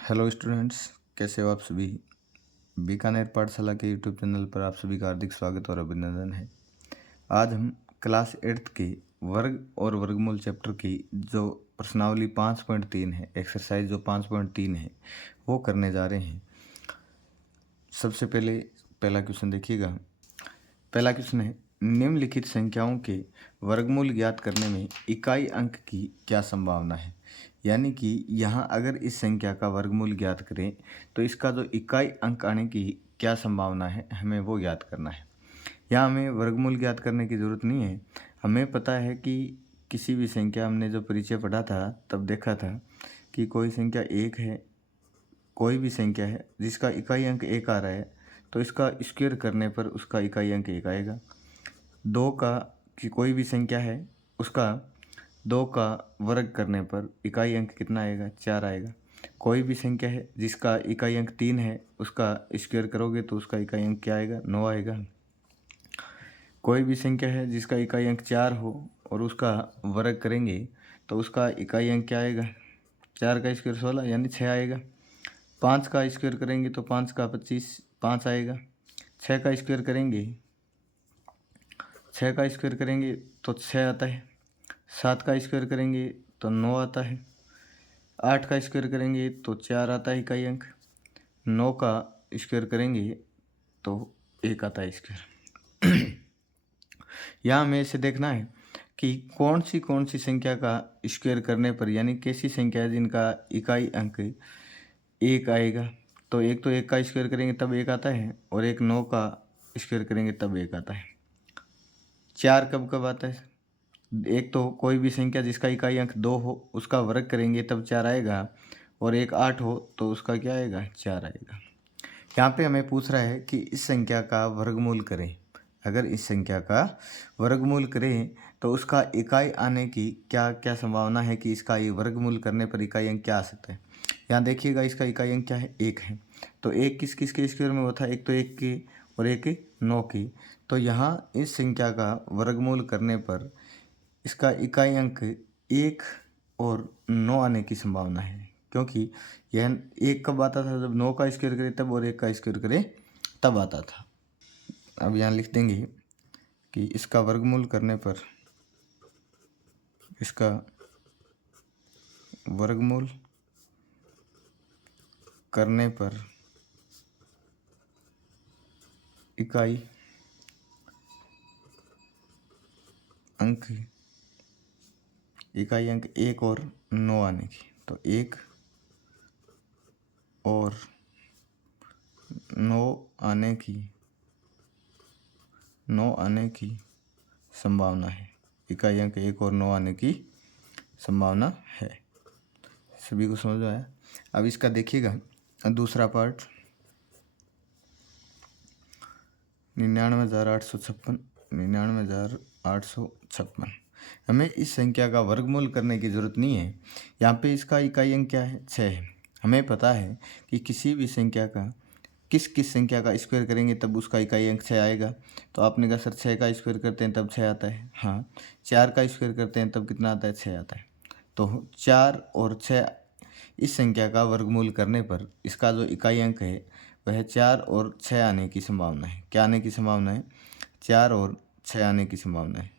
Hello students, कैसे हो आप सभी। बीकानेर पाठशाला के यूट्यूब चैनल पर आप सभी का हार्दिक स्वागत और अभिनंदन है। आज हम क्लास 8th के वर्ग और वर्गमूल चैप्टर की जो प्रश्नावली 5.3 है, एक्सरसाइज जो 5.3 है, वो करने जा रहे हैं। सबसे पहले पहला क्वेश्चन देखिएगा। पहला क्वेश्चन है, निम्नलिखित संख्याओं के वर्गमूल ज्ञात करने में इकाई अंक की क्या संभावना है। यानी कि यहाँ अगर इस संख्या का वर्गमूल ज्ञात करें तो इसका जो इकाई अंक आने की क्या संभावना है, हमें वो ज्ञात करना है। यहाँ हमें वर्गमूल ज्ञात करने की ज़रूरत नहीं है। हमें पता है कि किसी भी संख्या, हमने जो परिचय पढ़ा था तब देखा था कि कोई संख्या एक है, कोई भी संख्या है जिसका इकाई अंक एक आ रहा है तो इसका स्क्वायर करने पर उसका इकाई अंक एक आएगा। दो का कि कोई भी संख्या है उसका दो का वर्ग करने पर इकाई अंक कितना आएगा, चार आएगा। कोई भी संख्या है जिसका इकाई अंक तीन है उसका स्क्वायर करोगे तो उसका इकाई अंक क्या आएगा, नौ आएगा। कोई भी संख्या है जिसका इकाई अंक चार हो और उसका वर्ग करेंगे तो उसका इकाई अंक क्या आएगा, चार का स्क्वायर 16 यानी 6 आएगा। पाँच का स्क्वायर करेंगे तो पाँच का 25, 5 आएगा। छः का स्क्वायर करेंगे, छः का स्क्वायर करेंगे तो 6 आता है। सात का स्क्वायर करेंगे तो 9 आता है। आठ का स्क्वायर करेंगे तो 4 आता है इकाई अंक। 9 का स्क्वायर करेंगे तो 1 आता है स्क्वायर। यहाँ हमें इसे देखना है कि कौन सी संख्या का स्क्वायर करने पर, यानी कैसी संख्या है जिनका इकाई अंक एक आएगा। तो एक तो एक का स्क्वायर करेंगे तब एक आता है, और एक 9 का स्क्वायर करेंगे तब एक आता है। चार कब कब आता है, एक तो कोई भी संख्या जिसका इकाई अंक दो हो उसका वर्ग करेंगे तब चार आएगा, और एक 8 हो तो उसका क्या आएगा, चार आएगा। यहाँ पे हमें पूछ रहा है कि इस संख्या का वर्गमूल करें। अगर इस संख्या का वर्गमूल करें तो उसका इकाई आने की क्या क्या संभावना है कि इसका ये वर्गमूल करने पर इकाई अंक क्या आ सकता है। यहाँ देखिएगा, इसका इकाई अंक क्या है, एक है। तो एक किस किस के स्क्वायर में हुआ था, एक तो एक के और एक 9 की। तो यहाँ इस संख्या का वर्गमूल करने पर इसका इकाई अंक एक और 9 आने की संभावना है, क्योंकि यह एक कब आता था, जब 9 का स्क्वायर करे तब, और एक का स्क्वायर करे तब आता था। अब यहाँ लिख देंगे कि इसका वर्गमूल करने पर, इसका वर्गमूल करने पर इकाई अंक एक और 9 आने की। तो एक और 9 आने की संभावना है। इकाई अंक एक और 9 आने की संभावना है। सभी को समझ में आया। अब इसका देखिएगा दूसरा पार्ट, 99,856। हमें इस संख्या का वर्गमूल करने की ज़रूरत नहीं है। यहाँ पे इसका इकाई अंक क्या है, 6 है। हमें पता है कि किसी भी संख्या का किस संख्या का स्क्वायर करेंगे तब उसका इकाई अंक 6 आएगा। तो आपने कहा सर 6 का स्क्वायर करते हैं तब 6 आता है। हाँ, 4 का स्क्वायर करते हैं तब कितना आता है, 6 आता है। तो 4 और 6, इस संख्या का वर्गमूल करने पर इसका जो इकाई अंक है वह 4 और 6 आने की संभावना है। क्या आने की संभावना है, 4 और 6 आने की संभावना है।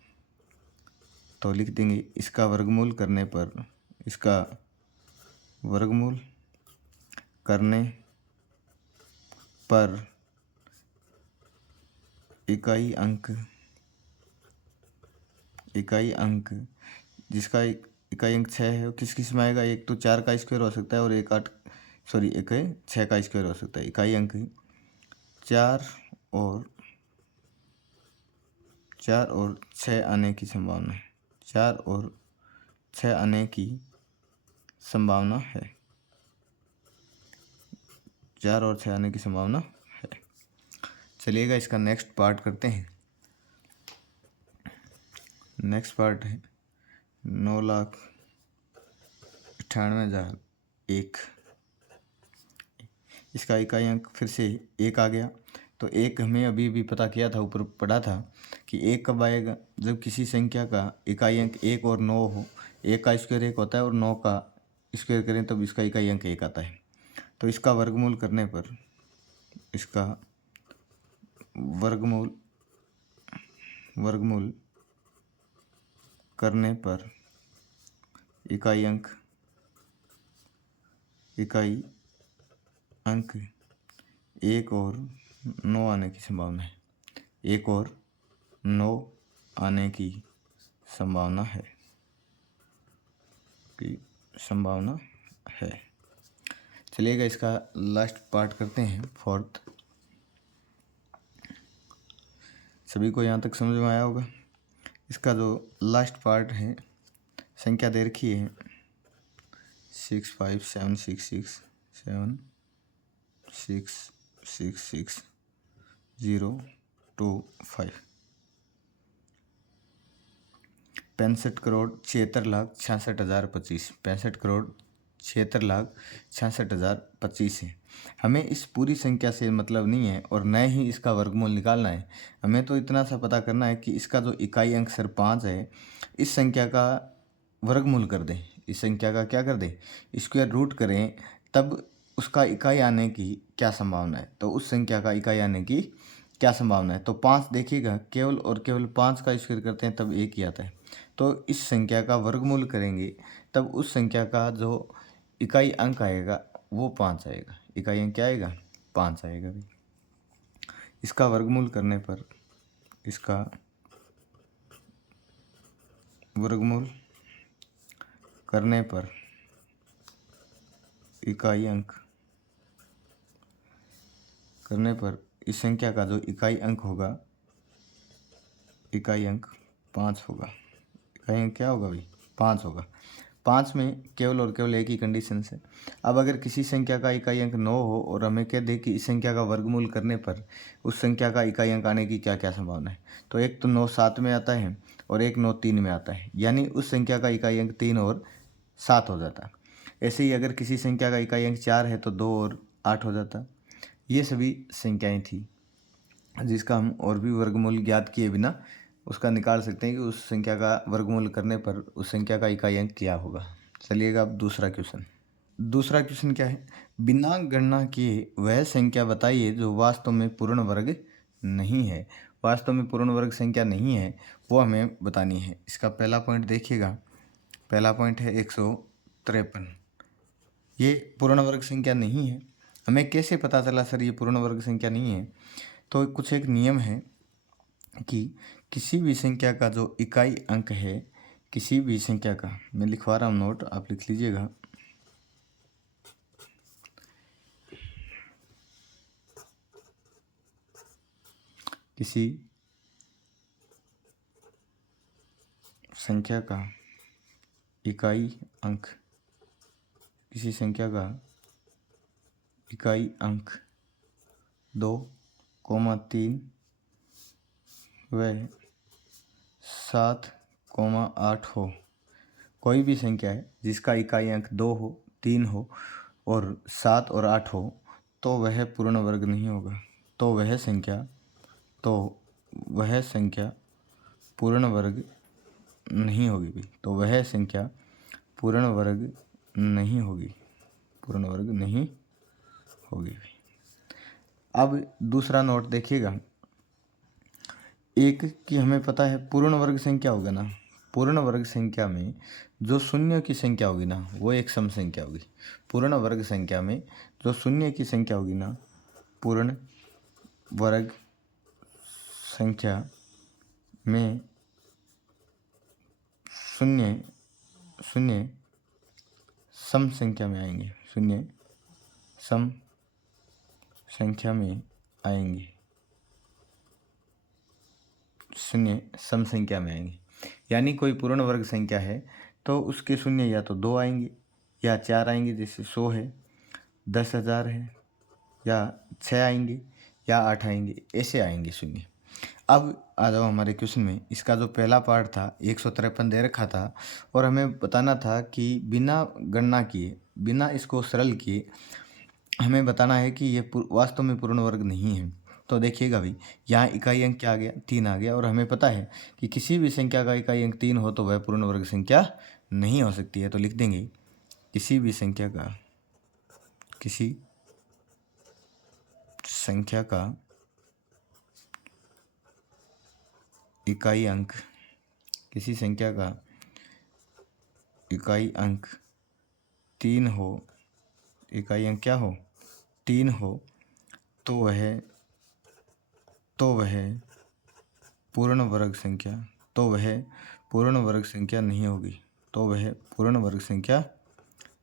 तो लिख देंगे इसका वर्गमूल करने पर, इसका वर्गमूल करने पर इकाई अंक जिसका इकाई अंक 6 है वो किस किस में आएगा, एक तो 4 का स्क्वायर हो सकता है और एक 6 का स्क्वायर हो सकता है। इकाई अंक 4 और 6 आने की संभावना है। 4 और 6 आने की संभावना है। 4 और 6 आने की संभावना है। चलिएगा इसका नेक्स्ट पार्ट करते हैं। नेक्स्ट पार्ट है 9,98,001। इसका इकाई अंक फिर से एक आ गया। तो एक हमें अभी भी पता किया था, ऊपर पढ़ा था कि एक कब आएगा, जब किसी संख्या का इकाई अंक एक और 9 हो। एक का स्क्वायर एक होता है और 9 का स्क्वायर करें तब इसका इकाई अंक एक आता है। तो इसका वर्गमूल करने पर, इसका वर्गमूल करने पर इकाई अंक 1 और 9 आने की संभावना है। 1 और 9 आने की संभावना है। चलिएगा इसका लास्ट पार्ट करते हैं, फोर्थ। सभी को यहाँ तक समझ में आया होगा। इसका जो लास्ट पार्ट है, संख्या दे रखी है 657666066625 65,76,66,25 65,76,66,25 है। हमें इस पूरी संख्या से मतलब नहीं है और न ही इसका वर्गमूल निकालना है। हमें तो इतना सा पता करना है कि इसका जो इकाई अंक सर 5 है, इस संख्या का वर्गमूल कर दें, इस संख्या का क्या कर दें, स्क्वायर रूट करें, तब उसका इकाई आने की क्या संभावना है। तो उस संख्या का इकाई आने की क्या संभावना है। तो 5 देखिएगा, केवल और केवल 5 का स्क्वायर करते हैं तब 1 ही आता है। तो इस संख्या का वर्गमूल करेंगे तब उस संख्या का जो इकाई अंक आएगा वो 5 आएगा। इकाई अंक क्या आएगा, 5 आएगा भी। इसका वर्गमूल करने पर, इसका वर्गमूल करने पर इकाई अंक करने पर इस संख्या का जो इकाई अंक होगा, इकाई अंक 5 होगा। इकाई अंक क्या होगा भाई, 5 होगा। 5 में केवल और केवल एक ही कंडीशन है। अब अगर किसी संख्या का इकाई अंक 9 हो और हमें कह दे कि इस संख्या का वर्गमूल करने पर उस संख्या का इकाई अंक आने की क्या क्या संभावना है, तो एक तो 9 7 में आता है और एक 9 3 में आता है, यानी उस संख्या का इकाई अंक 3 और 7 हो जाता। ऐसे ही अगर किसी संख्या का इकाई अंक 4 है तो 2 और 8 हो जाता। ये सभी संख्याएँ थी जिसका हम और भी वर्गमूल ज्ञात किए बिना उसका निकाल सकते हैं कि उस संख्या का वर्गमूल करने पर उस संख्या का इकाई अंक क्या होगा। चलिएगा अब दूसरा क्वेश्चन क्या है, बिना गणना किए वह संख्या बताइए जो वास्तव में पूर्ण वर्ग नहीं है। वास्तव में पूर्ण वर्ग संख्या नहीं है वो हमें बतानी है। इसका पहला पॉइंट देखिएगा, पहला पॉइंट है 153। ये पूर्ण वर्ग संख्या नहीं है। हमें कैसे पता चला सर ये पूर्ण वर्ग संख्या नहीं है, तो कुछ एक नियम है कि किसी भी संख्या का जो इकाई अंक है, किसी भी संख्या का, मैं लिखवा रहा हूँ नोट, आप लिख लीजिएगा। किसी संख्या का इकाई अंक, किसी संख्या का इकाई अंक 2, 3 व 7, 8 हो। कोई भी संख्या है जिसका इकाई अंक 2 हो, 3 हो और 7 और 8 हो तो वह पूर्ण वर्ग नहीं होगा। तो वह संख्या पूर्ण वर्ग नहीं होगी भी। तो वह संख्या पूर्ण वर्ग नहीं होगी, पूर्ण वर्ग नहीं होगी भी। अब दूसरा नोट देखिएगा, एक कि हमें पता है पूर्ण वर्ग संख्या होगा ना, पूर्ण वर्ग संख्या में जो शून्य की संख्या होगी ना वो एक सम संख्या होगी। पूर्ण वर्ग संख्या में जो शून्य की संख्या होगी ना, पूर्ण वर्ग संख्या में शून्य सम संख्या में आएंगे, शून्य सम संख्या में आएंगे, शून्य सम संख्या में आएंगे। यानी कोई पूर्ण वर्ग संख्या है तो उसके शून्य या तो 2 आएंगे या 4 आएंगे, जैसे 100 है, 10,000 है, या 6 आएंगे या 8 आएंगे, ऐसे आएंगे शून्य। अब आ जाओ हमारे क्वेश्चन में। इसका जो पहला पार्ट था 153 दे रखा था और हमें बताना था कि बिना गणना किए, बिना इसको सरल किए हमें बताना है कि ये वास्तव में पूर्ण वर्ग नहीं है। तो देखिएगा भाई, यहाँ इकाई अंक क्या आ गया, 3 आ गया और हमें पता है कि किसी भी संख्या का इकाई अंक 3 हो तो वह पूर्ण वर्ग संख्या नहीं हो सकती है। तो लिख देंगे किसी भी संख्या का संख्या का इकाई अंक, किसी संख्या का इकाई अंक 3 हो, इकाई अंक क्या हो, 3 हो, तो वह पूर्ण वर्ग संख्या, तो वह पूर्ण वर्ग संख्या नहीं होगी, तो वह पूर्ण वर्ग संख्या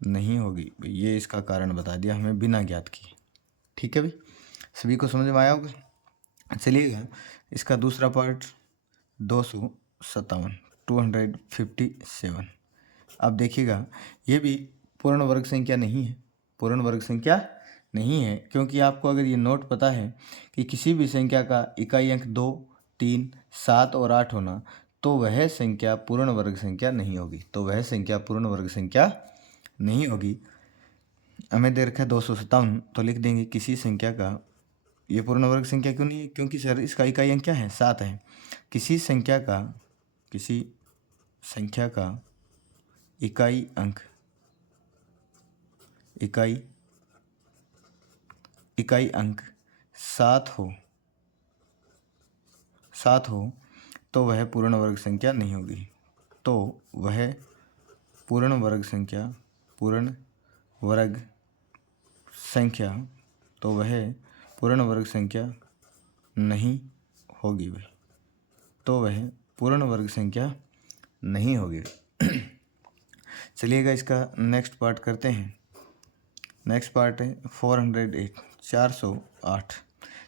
नहीं होगी। ये इसका कारण बता दिया हमें बिना ज्ञात किए। ठीक है भाई, सभी को समझ में आया होगा। चलिएगा इसका दूसरा पार्ट 257 257। अब देखिएगा ये भी पूर्ण वर्ग संख्या नहीं है, पूर्ण वर्ग संख्या नहीं है, क्योंकि आपको अगर ये नोट पता है कि किसी भी संख्या का इकाई अंक 2, 3, 7 और 8 होना, तो वह संख्या पूर्ण वर्ग संख्या नहीं होगी, तो वह संख्या पूर्ण वर्ग संख्या नहीं होगी। हमें दे रखा है 257, तो लिख देंगे किसी संख्या का, ये पूर्ण वर्ग संख्या क्यों नहीं है, क्योंकि सर इसका इकाई अंक क्या है, 7 है। किसी संख्या का इकाई अंक, इकाई अंक 7 हो तो वह पूर्ण वर्ग संख्या नहीं होगी, तो वह पूर्ण वर्ग संख्या, तो वह पूर्ण वर्ग संख्या नहीं होगी भाई, तो वह पूर्ण वर्ग संख्या नहीं होगी। चलिएगा इसका नेक्स्ट पार्ट करते हैं। नेक्स्ट पार्ट है 408 408।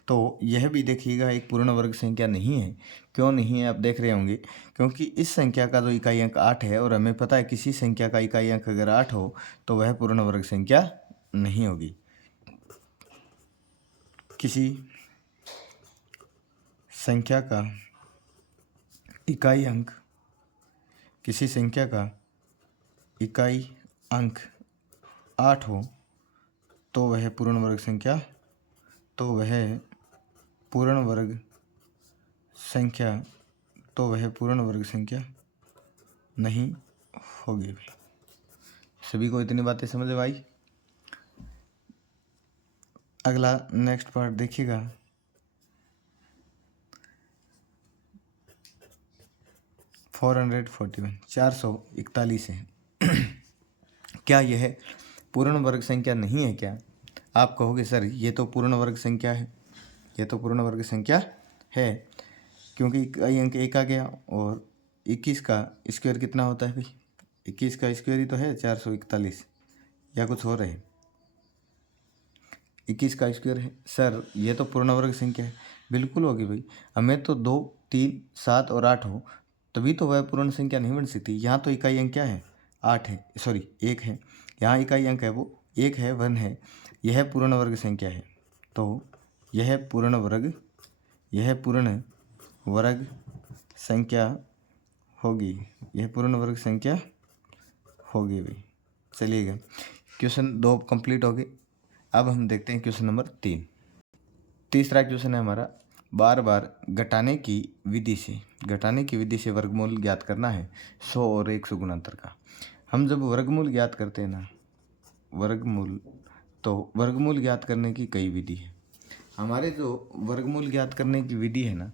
तो यह भी देखिएगा एक पूर्ण वर्ग संख्या नहीं है। क्यों नहीं है आप देख रहे होंगे, क्योंकि इस संख्या का जो इकाई अंक 8 है और हमें पता है किसी संख्या का इकाई अंक अगर 8 हो तो वह पूर्ण वर्ग संख्या नहीं होगी। किसी संख्या का इकाई अंक, किसी संख्या का इकाई अंक 8 हो तो वह पूर्ण वर्ग संख्या, तो वह पूर्ण वर्ग संख्या नहीं होगी भाई। सभी को इतनी बातें समझ में आई। अगला नेक्स्ट पार्ट देखिएगा, 441 441 है। क्या यह पूर्ण वर्ग संख्या नहीं है क्या? आप कहोगे सर ये तो पूर्ण वर्ग संख्या है, ये तो पूर्ण वर्ग संख्या है, क्योंकि इकाई अंक 1 आ गया और 21 का स्क्वायर कितना होता है भाई, 21 का स्क्वायर ही तो है 441, या कुछ और है, 21 का स्क्वायर है। सर ये तो पूर्ण वर्ग संख्या है। बिल्कुल होगी भाई, हमें तो 2, 3, 7 और 8 हो तभी तो वह पूर्ण संख्या नहीं बन सकती। यहाँ तो इकाई अंक क्या है, 8 है, सॉरी 1 है, यहाँ इकाई अंक है वो 1 है, 1 है, यह पूर्ण वर्ग संख्या है, तो यह पूर्ण वर्ग संख्या होगी, यह पूर्ण वर्ग संख्या होगी भाई। चलिएगा क्वेश्चन 2 कंप्लीट हो गए। अब हम देखते हैं क्वेश्चन नंबर 3। तीसरा क्वेश्चन है हमारा, बार बार घटाने की विधि से वर्गमूल ज्ञात करना है 100 और 100 गुणांतर का। हम जब वर्गमूल ज्ञात करते हैं ना, वर्गमूल ज्ञात करने की कई विधि है। हमारे जो वर्गमूल ज्ञात करने की विधि है ना,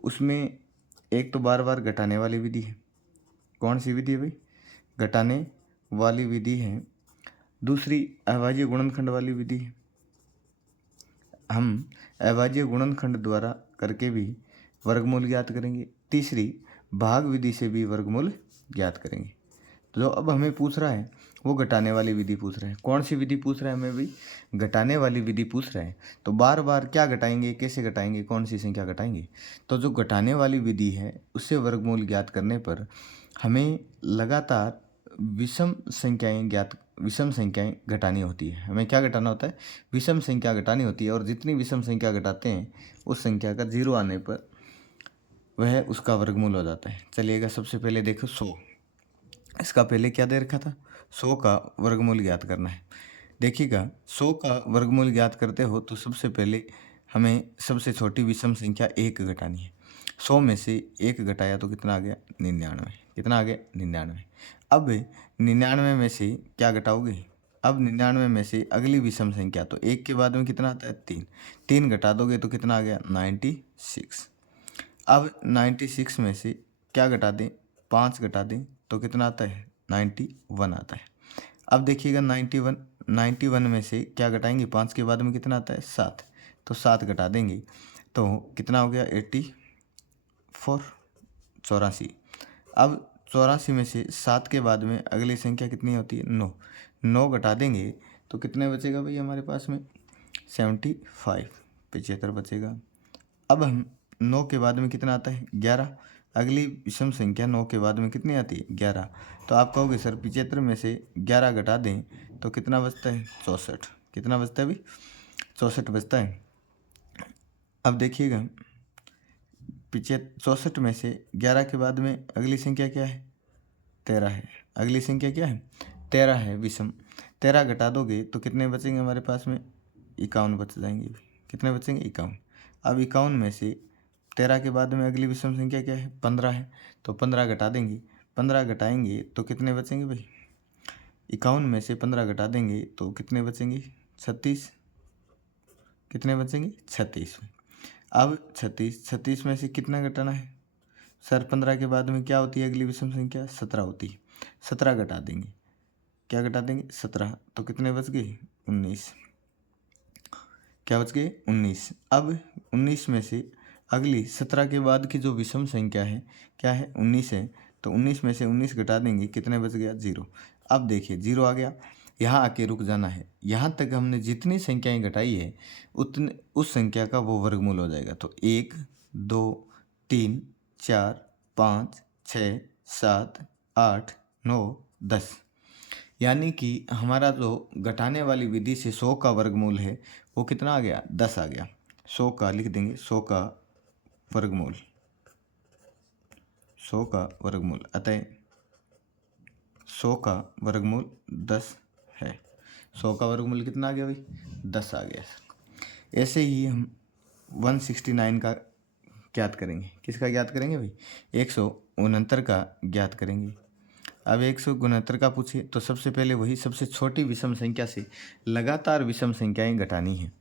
उसमें एक तो बार बार घटाने वाली विधि है। कौन सी विधि है भाई? घटाने वाली विधि है। दूसरी अभाज्य गुणनखंड वाली विधि है। हम अभाज्य गुणनखंड द्वारा करके भी वर्गमूल ज्ञात करेंगे। तीसरी भाग विधि से भी वर्गमूल ज्ञात करेंगे। तो जो अब हमें पूछ रहा है वो घटाने वाली विधि पूछ रहा है। कौन सी विधि पूछ रहा है हमें भाई? घटाने वाली विधि पूछ रहा है। तो बार बार क्या घटाएंगे, कैसे घटाएंगे, कौन सी संख्या घटाएंगे? तो जो घटाने वाली विधि है उससे वर्गमूल ज्ञात करने पर हमें लगातार विषम संख्याएं घटानी होती है। हमें क्या घटाना होता है? विषम संख्या घटानी होती है। और जितनी विषम संख्या घटाते हैं उस संख्या का 0 आने पर वह उसका वर्गमूल हो जाता है। चलिएगा सबसे पहले देखो 100, इसका पहले क्या दे रखा था? 100 का वर्गमूल ज्ञात करना है। देखिएगा 100 का वर्गमूल ज्ञात करते हो तो सबसे पहले हमें सबसे छोटी विषम संख्या 1 घटानी है। 100 में से 1 घटाया तो कितना आ गया? 99। कितना आ गया? 99। अब 99 में से क्या घटाओगे? अब 99 में से अगली विषम संख्या, तो 1 के बाद में कितना आता है 3, 3 घटा दोगे तो कितना आ गया 96। अब 96 में से क्या घटा दें, 5 घटा दें तो कितना आता है 91 आता है। अब देखिएगा 91 में से क्या घटाएंगे, 5 के बाद में कितना आता है 7, तो 7 घटा देंगे तो कितना हो गया 84, 84। अब 84 में से 7 के बाद में अगली संख्या कितनी होती है 9, 9 घटा देंगे तो कितने बचेगा भाई हमारे पास में 75, 75 बचेगा। अब हम 9 के बाद में कितना आता है 11, अगली विषम संख्या 9 के बाद में कितनी आती है 11, तो आप कहोगे सर 75 में से 11 घटा दें तो कितना बचता है 64, कितना बचता है भाई 64 बचता है। अब देखिएगा 64 में से 11 के बाद में अगली संख्या क्या है 13 है, अगली संख्या क्या है 13 है विषम, 13 घटा दोगे तो कितने बचेंगे हमारे पास में 51 बच जाएंगे, कितने बचेंगे 51। अब 51 में से 13 के बाद में अगली विषम संख्या क्या है 15 है, तो 15 घटा देंगे, 15 घटाएंगे तो कितने बचेंगे भाई 51 में से 15 घटा देंगे तो कितने बचेंगे 36, कितने बचेंगे 36। अब 36 में से कितना घटाना है सर 15 के बाद में क्या होती है अगली विषम संख्या 17 होती है, 17 घटा देंगे, क्या घटा देंगे 17, तो कितने बच गए 19, क्या बच गए 19। अब 19 में से अगली 17 के बाद की जो विषम संख्या है क्या है 19 है, तो 19 में से 19 घटा देंगे कितने बच गया 0। अब देखिए 0 आ गया, यहाँ आके रुक जाना है, यहाँ तक हमने जितनी संख्याएं घटाई है उतने उस संख्या का वो वर्गमूल हो जाएगा। तो 1 2 3 4 5 6 7 8 9 10, यानी कि हमारा जो घटाने वाली विधि से 100 का वर्गमूल है वो कितना आ गया 10 आ गया। 100 का लिख देंगे 100 का वर्गमूल, 100 का वर्गमूल, अतः 100 का वर्गमूल 10 है। 100 का वर्गमूल कितना आ गया भाई 10 आ गया। ऐसे ही हम 169 का ज्ञात करेंगे, किसका ज्ञात करेंगे भाई 169 का ज्ञात करेंगे। अब 169 का पूछे तो सबसे पहले वही सबसे छोटी विषम संख्या से लगातार विषम संख्याएं घटानी है।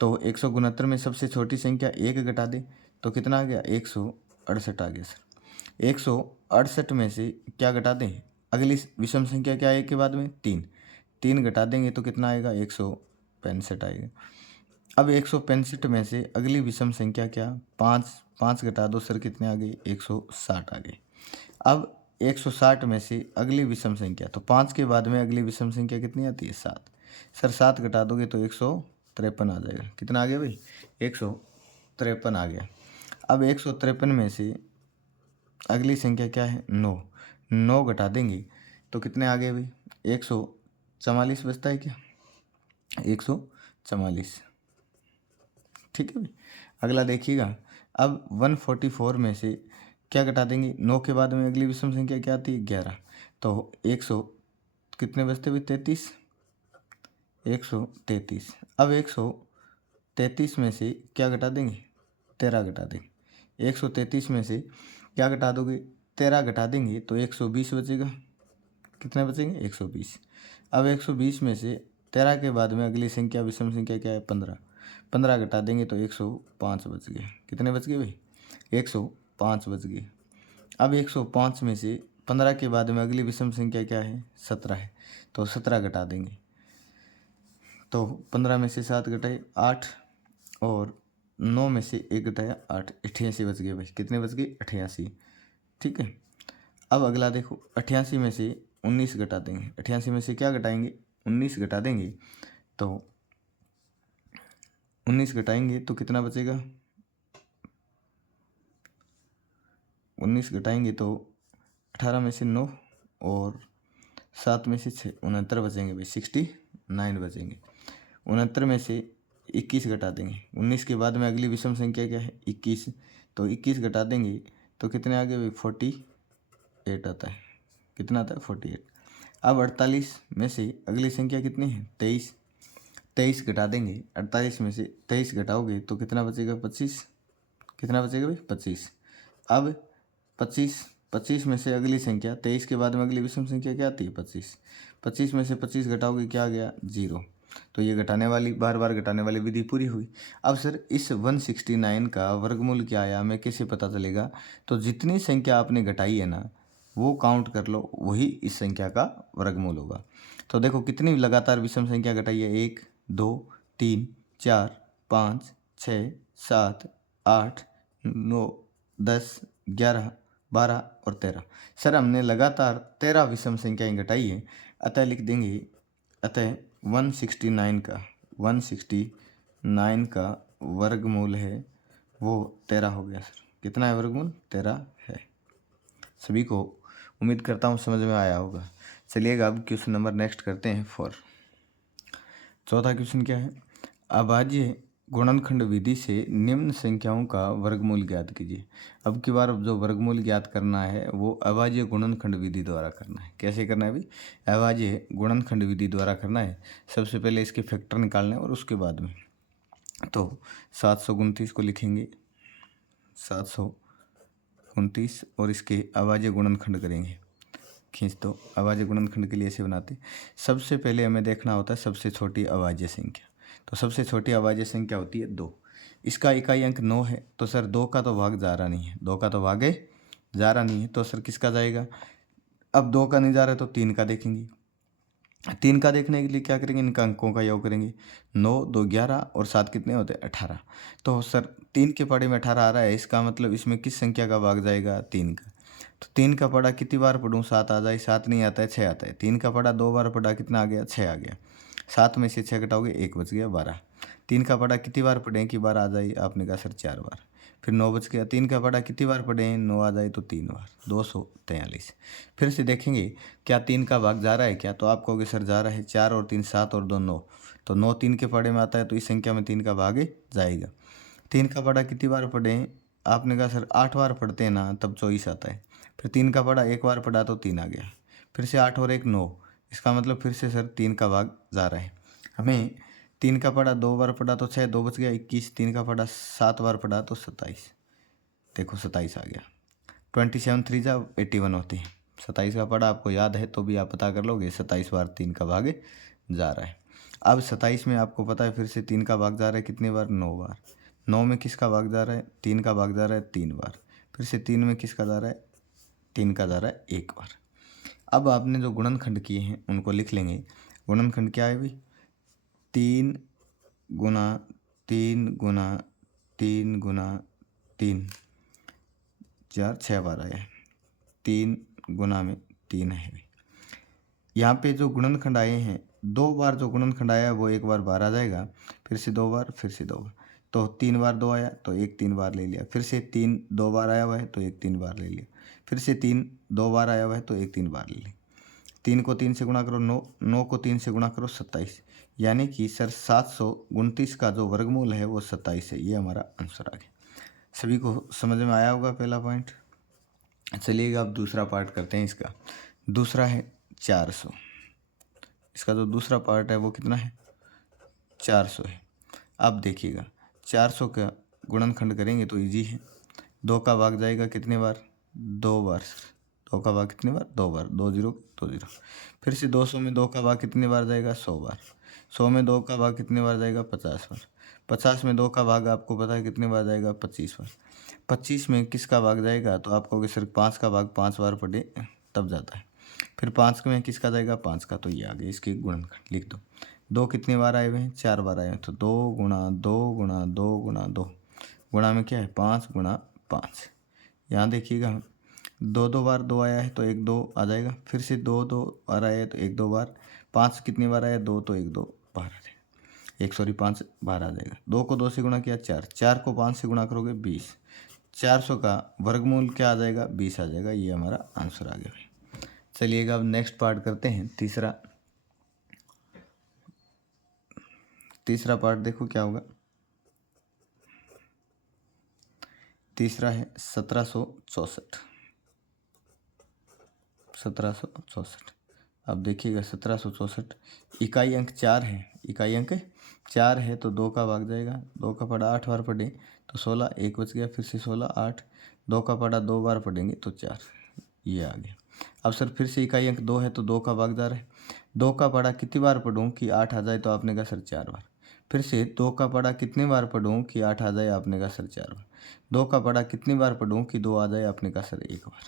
तो 169 में सबसे छोटी संख्या 1 घटा दे तो कितना आ गया 168 आ गया सर। 168 में से क्या घटा दें, अगली विषम संख्या क्या है 1 के बाद में 3, 3 घटा देंगे तो कितना आएगा 165 आएगा। अब 165 में से अगली विषम संख्या क्या 5, 5 घटा दो सर कितने आ गए 160 आ गए। अब 160 में से अगली विषम संख्या, तो 5 के बाद में अगली विषम संख्या कितनी आती है 7, सर 7 घटा दोगे तो 153 आ जाएगा, कितना आ गया भाई 153 आ गया। अब 153 में से अगली संख्या क्या है 9, 9 घटा देंगे तो कितने आ गए भाई 144 बचता है क्या 144, ठीक है भाई। अगला देखिएगा, अब 144 में से क्या घटा देंगे, 9 के बाद में अगली विषम संख्या क्या आती है 11, तो 100 कितने बचते भाई 33, 133। अब 133 में से क्या घटा देंगे 13 घटा देंगे, 133 में से क्या घटा दोगे 13 घटा देंगे तो 120 बचेगा, कितने बचेंगे 120। अब 120 में से 13 के बाद में अगली संख्या विषम संख्या क्या है 15, 15 घटा देंगे तो 105 बच गए, कितने बच गए भाई 105 बच गए। अब 105 में से 15 के बाद में अगली विषम संख्या क्या है 17 है, तो 17 घटा देंगे, तो 15 में से 7 घटाए 8 और 9 में से 1 घटाया 8, 88 बच गए भाई, कितने बच गए 88, ठीक है। अब अगला देखो 88 में से 19 घटा देंगे, 88 में से क्या घटाएंगे 19 घटा देंगे, तो 19 घटाएंगे तो कितना बचेगा 19 घटाएंगे तो 18 में से 9 और 7 में से 6, 69 बचेंगे भाई 69 बचेंगे। 69 में से 21 घटा देंगे, 19 के बाद में अगली विषम संख्या क्या है 21, तो 21 घटा देंगे तो कितने आ गए भाई 48 आता है, कितना आता है 48। अब 48 में से अगली संख्या कितनी है 23, 23 घटा देंगे, 48 में से 23 घटाओगे तो कितना बचेगा 25, कितना बचेगा भाई 25। अब 25 25 में से अगली संख्या 23 के बाद में अगली विषम संख्या क्या आती है 25। 25 में से 25 घटाओगे क्या आ गया 0। तो ये घटाने वाली बार बार घटाने वाली विधि पूरी हुई। अब सर इस 169 का वर्गमूल क्या आया हमें कैसे पता चलेगा? तो जितनी संख्या आपने घटाई है ना वो काउंट कर लो, वही इस संख्या का वर्गमूल होगा। तो देखो कितनी लगातार विषम संख्या घटाई है, 1 2 3 4 5 6 7 8 9 10 11 12 और 13। सर हमने लगातार 13 विषम संख्याएं घटाई है, अतः लिख देंगे, अतः 169 का वर्गमूल है वो 13 हो गया। सर कितना है वर्गमूल? 13 है। सभी को उम्मीद करता हूँ समझ में आया होगा। चलिएगा अब क्वेश्चन नंबर नेक्स्ट करते हैं 4। चौथा क्वेश्चन क्या है? अभाज्य गुणनखंड विधि से निम्न संख्याओं का वर्गमूल ज्ञात कीजिए। अब की बार जो वर्गमूल ज्ञात करना है वो अभाज्य गुणनखंड विधि द्वारा करना है। कैसे करना है भाई? अभाज्य गुणनखंड विधि द्वारा करना है। सबसे पहले इसके फैक्टर निकालने और उसके बाद में तो 729 को लिखेंगे 729 और इसके अभाज्य गुणनखंड करेंगे। खींच दो। अभाज्य गुणनखंड के लिए ऐसे बनाते। सबसे पहले हमें देखना होता है सबसे छोटी अभाज्य संख्या। तो सबसे छोटी अभाज्य संख्या होती है 2। इसका इकाई अंक 9 है। तो सर 2 का तो भाग जा रहा नहीं है, 2 का तो भागे जा रहा नहीं है, तो सर किसका जाएगा? अब 2 का नहीं जा रहा है तो 3 का देखेंगे। 3 का देखने के लिए क्या करेंगे? इनका अंकों का योग करेंगे। 9 2 11 और 7 कितने होते हैं? 18। तो सर 3 के पढ़े में 18 आ रहा है, इसका मतलब इसमें किस संख्या का भाग जाएगा? 3 का। तो 3 का पढ़ा कितनी बार पढ़ूँ? 7 आ जाए। 7 नहीं आता है, 6 आता है। 3 का पढ़ा 2 बार पढ़ा, कितना आ गया? 6 आ गया। 7 में से 6 घटाओगे 1 बच गया 12। 3 का पढ़ा कितनी बार पढ़े कि बार आ जाए? आपने कहा सर 4 बार। फिर 9 बच गया। 3 का पढ़ा कितनी बार पढ़े? 9 आ जाए तो 3 बार, 243। फिर से देखेंगे क्या 3 का भाग जा रहा है क्या? तो आप कहोगे सर जा रहा है। 4 और 3 7 और 2 9। तो 9 3 के पढ़े में आता है, तो इस संख्या में 3 का भाग जाएगा। 3 का पढ़ा कितनी बार पढ़े? आपने कहा सर 8 बार पढ़ते हैं ना, तब 24 आता है। फिर 3 का पढ़ा 1 बार पढ़ा तो 3 आ गया। फिर से 8 और 1 9। इसका मतलब फिर से सर 3 का भाग जा रहा है। हमें 3 का पढ़ा 2 बार पढ़ा तो 6, 2 बच गया 21। 3 का पढ़ा 7 बार पढ़ा तो 27। देखो 27 आ गया। 27 3 जा 81 होते हैं। 27 का पढ़ा आपको याद है तो भी आप पता कर लोगे। 27 बार 3 का भाग जा रहा है। अब 27 में आपको पता है फिर से 3 का भाग जा रहा है कितने बार? 9 बार। 9 में किसका भाग जा रहा है? 3 का भाग जा रहा है 3 बार। फिर से 3 में किसका जा रहा है? 3 का जा रहा है 1 बार। अब आपने जो गुणनखंड किए हैं उनको लिख लेंगे। गुणनखंड क्या है भाई? 3 गुना 3 गुना 3 गुना 3, 4 6 बार आया है। 3 गुना में 3 है भाई। यहाँ पे जो गुणनखंड आए हैं 2 बार जो गुणनखंड आया वो 1 बार बाहर आ जाएगा, फिर से 2 बार, फिर से 2 बार। तो 3 बार 2 आया तो 1 3 बार ले लिया। फिर से 3 2 बार आया हुआ है तो 1 3 बार ले लिया। फिर से 3 2 बार आया हुआ है तो 1 3 बार ले लिया। 3 को 3 से गुणा करो 9, 9 को 3 से गुणा करो 27। यानी कि सर 729 का जो वर्गमूल है वो 27 है। ये हमारा आंसर आ गया। सभी को समझ में आया होगा पहला पॉइंट। चलिएगा अब दूसरा पार्ट करते हैं इसका। दूसरा है 400। इसका जो दूसरा पार्ट है वो कितना है? 400 है। अब देखिएगा 400 का गुणनखंड करेंगे तो इजी है। 2 का भाग जाएगा कितने बार? 2 बार। 2 का भाग कितने बार? 2 बार। 2 0 2 0। फिर से 200 में 2 का भाग कितने बार जाएगा? 100 बार। 100 में 2 का भाग कितने बार जाएगा? 50 बार। 50 में 2 का भाग आपको पता है कितने बार जाएगा? 25 बार। 25 में किसका भाग जाएगा? तो आप कहोगे सर 5 का भाग 5 बार पढ़े तब जाता है। फिर 5 में किसका जाएगा? 5 का। तो ये आ गया इसके गुणनखंड। लिख दो। 2 कितने बार आए हुए हैं? 4 बार आए हैं। तो 2 गुणा 2 गुणा 2 गुणा 2 गुणा में क्या है? 5 गुणा 5। यहाँ देखिएगा 2 2 बार 2 आया है तो 1 2 आ जाएगा। फिर से 2 2 बार आया है तो 1 2 बार। 5 कितनी बार आया? 2 तो 1 2 बार आ जाएगा। 5 बार आ जाएगा। 2 को 2 से गुणा किया 4, 4 को 5 से गुणा करोगे 20। 400 का वर्गमूल क्या आ जाएगा? 20 आ जाएगा। ये हमारा आंसर आ गया भाई। चलिएगा अब नेक्स्ट पार्ट करते हैं। तीसरा पार्ट देखो क्या होगा। तीसरा है 1764। 1764। अब देखिएगा 1764 इकाई अंक 4 है। इकाई अंक 4 है तो 2 का भाग जाएगा। 2 का पढ़ा 8 बार पढ़े तो 16, 1 बच गया। फिर से 16 8, 2 का पढ़ा 2 बार पढ़ेंगे तो 4, ये आ गया। अब सर फिर से इकाई अंक 2 है तो 2 का भागदार है। 2 का पढ़ा कितनी बार पढ़ूँ कि 8 आ जाए, तो आपने कहा सर 4 बार। फिर से 2 का पढ़ा कितनी बार पढ़ूँ कि 8 आ जाए, आपने कहा सर 4 बार। 2 का पढ़ा कितनी बार पढ़ूँ कि 2 आ जाए, आपने कहा सर 1 बार।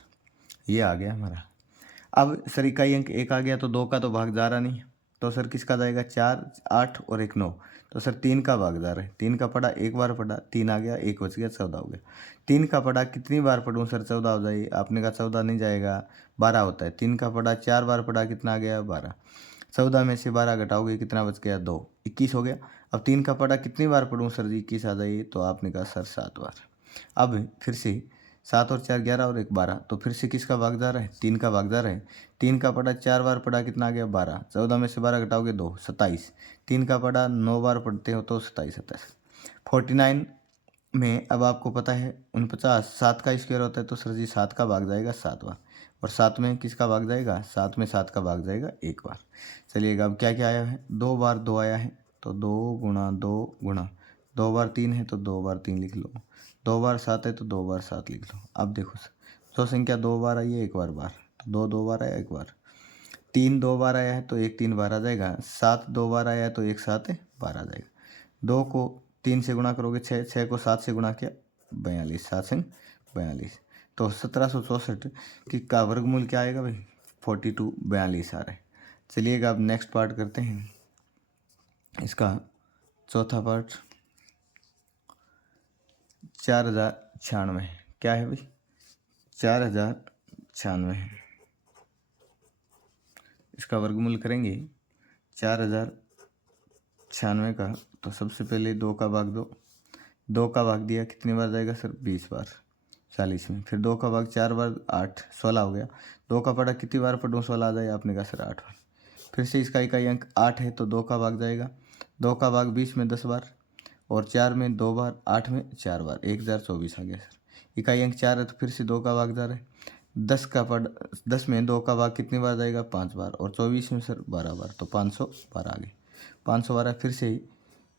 ये आ गया हमारा। अब सर इकाई अंक 1 आ गया तो 2 का तो भाग जा रहा नहीं है, तो सर किसका जाएगा, 4, 8 और 1 9, तो सर 3 का भागदार है। 3 का पढ़ा एक बार पढ़ा, 3 आ गया, 1 बच गया, 14 हो गया। 3 का पढ़ा कितनी बार पढ़ूँ सर 14 हो जाए, आपने कहा 14 नहीं जाएगा, 12 होता है। 3 का पढ़ा 4 बार पढ़ा, कितना आ गया, 12। 14 में से 12 घटाओगे कितना बच गया, 2, 21 हो गया। अब 3 का पढ़ा कितनी बार पढ़ूँ सर जी, 21 आ जाए, तो आपने कहा सर 7 बार। अब फिर से 7 और 4 11 और 1 12, तो फिर से किसका भागदार है, 3 का भागदार है। 3 का पढ़ा 4 बार पढ़ा, कितना आ गया, 12। 14 में से 12 घटाओगे 2, 27। 3 का पढ़ा 9 बार पढ़ते हो तो 27 27। 49 में अब आपको पता है 49, 7 का स्क्वायर होता है, तो सर जी 7 का भाग जाएगा 7 बार। और 7 में किसका भाग जाएगा, 7 में 7 का भाग जाएगा 1 बार। चलिएगा अब क्या क्या आया है, 2 बार 2 आया है, तो 2 गुणा 2 गुणा 2 बार 3 है तो 2 बार 3 लिख लो। 2 बार 7 है तो 2 बार 7 लिख लो। अब देखो सर, जो संख्या 2 बार आई है 1 बार बार, तो 2 2 बार आया 1 बार। 3 2 बार आया है तो 1 3 बार आ जाएगा। 7 2 बार आया है तो 1 7 बार आ जाएगा। 2 को 3 से गुणा करोगे 6, 6 को 7 से गुणा किया 42, 7 से 42, तो 1764 का वर्गमूल क्या आएगा भाई, 42 42 आ रहा है। चलिएगा अब नेक्स्ट पार्ट करते हैं, इसका चौथा पार्ट 4096 क्या है भाई, 4096 है। इसका वर्गमूल करेंगे 4096 का, तो सबसे पहले 2 का भाग दो, 2 का भाग दिया कितनी बार जाएगा सर, 20 बार 40 में। फिर 2 का भाग 4 बार 8, 16 हो गया। 2 का पढ़ा कितनी बार पढ़ूँ, 16 आ जाए, आपने कहा सर 8 बार। फिर से इसका इकाई अंक 8 है तो 2 का भाग जाएगा। 2 का भाग 20 में 10 बार, और 4 में 2 बार, 8 में 4 बार, 1024 आ गया सर। इकाई अंक 4 है तो फिर से 2 का भाग जा रहा है। 10 में 2 का भाग कितनी बार जाएगा, 5 बार, और 24 में सर 12 बार, तो 512 आ गए। 512 फिर से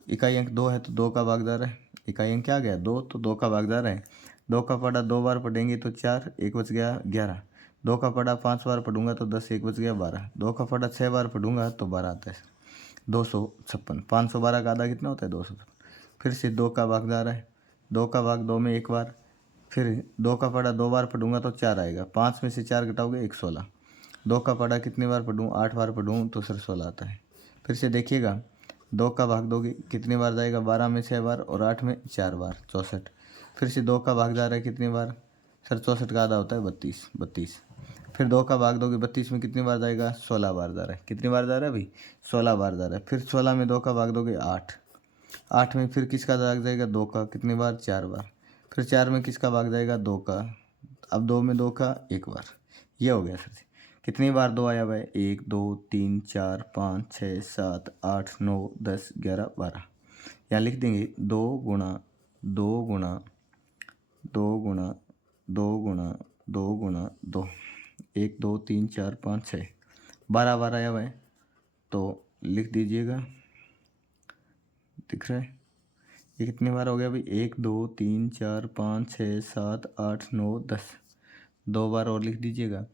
इकाई अंक 2 है तो 2 का भाग जा रहा है। इकाई अंक क्या आ गया, 2, तो 2 का भाग जा रहा है। 2 का पढ़ा 2 बार पढ़ेंगे तो 4, 1 बच गया 11। 2 का पढ़ा 5 बार पढ़ूंगा तो 10, 1 बच गया 12। 2 का पढ़ा 6 बार पढ़ूंगा तो 12 आता है सर, 256। 512 का आधा कितना होता है, 256। फिर से 2 का भाग जा रहा है। 2 का भाग 2 में 1 बार, फिर 2 का पढ़ा 2 बार पढ़ूंगा तो 4 आएगा। 5 में से 4 घटाओगे 1 16। 2 का पढ़ा कितनी बार पढ़ूँ, 8 बार पढ़ूँ तो सर 16 आता है। फिर से देखिएगा 2 का भाग दोगे कितनी बार जाएगा, 12 में 6 बार और 8 में 4 बार, 64। फिर से 2 का भाग जा रहा है कितनी बार सर, 64 का आधा होता है 32, 32। फिर 2 का भाग दोगे 32 में कितनी बार जाएगा, 16 बार जा रहा है। कितनी बार जा रहा है भाई, 16 बार जा रहा है। फिर 16 में 2 का भाग दोगे 8, 8 में फिर किसका भाग जाएगा, 2 का, कितनी बार, 4 बार। फिर 4 में किसका भाग जाएगा, 2 का। अब 2 में 2 का 1 बार। ये हो गया सर जी। कितनी बार 2 आया भाई, 1 2 3 4 5 6 7 8 9 10 11 12। यहाँ लिख देंगे 2 गुणा 2 गुणा 2 गुणा 2 गुणा 2 गुणा 2, 1 2 3 4 5 6 12 बार आया भाई, तो लिख दीजिएगा, दिख रहा है ये कितनी बार हो गया भाई, 1 2 3 4 5 6 7 8 9 10, 2 बार और लिख दीजिएगा,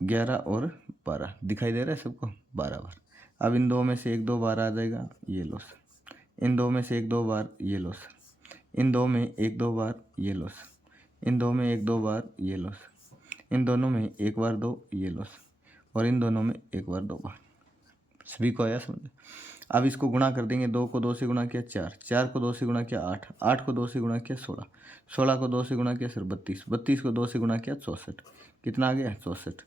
11 और 12 दिखाई दे रहा है सबको, 12 बार। अब इन दो में से 1 2 बार आ जाएगा, ये लो सर। इन दो में से 1 2 बार, ये लो सर। इन दो में 1 2 बार, ये लो सर। इन दो में 1 2 बार, ये लो सर। इन दोनों में 1 बार 2, ये लो सर। और इन दोनों में 1 बार 2 बार। सभी को आया समझ। अब इसको गुणा कर देंगे, 2 को 2 से गुणा किया 4, 4 को 2 से गुणा किया 8, 8 को 2 से गुणा किया 16, 16 को 2 से गुणा किया सर 32, 32 को 2 से गुणा किया 64। कितना आ गया, 64।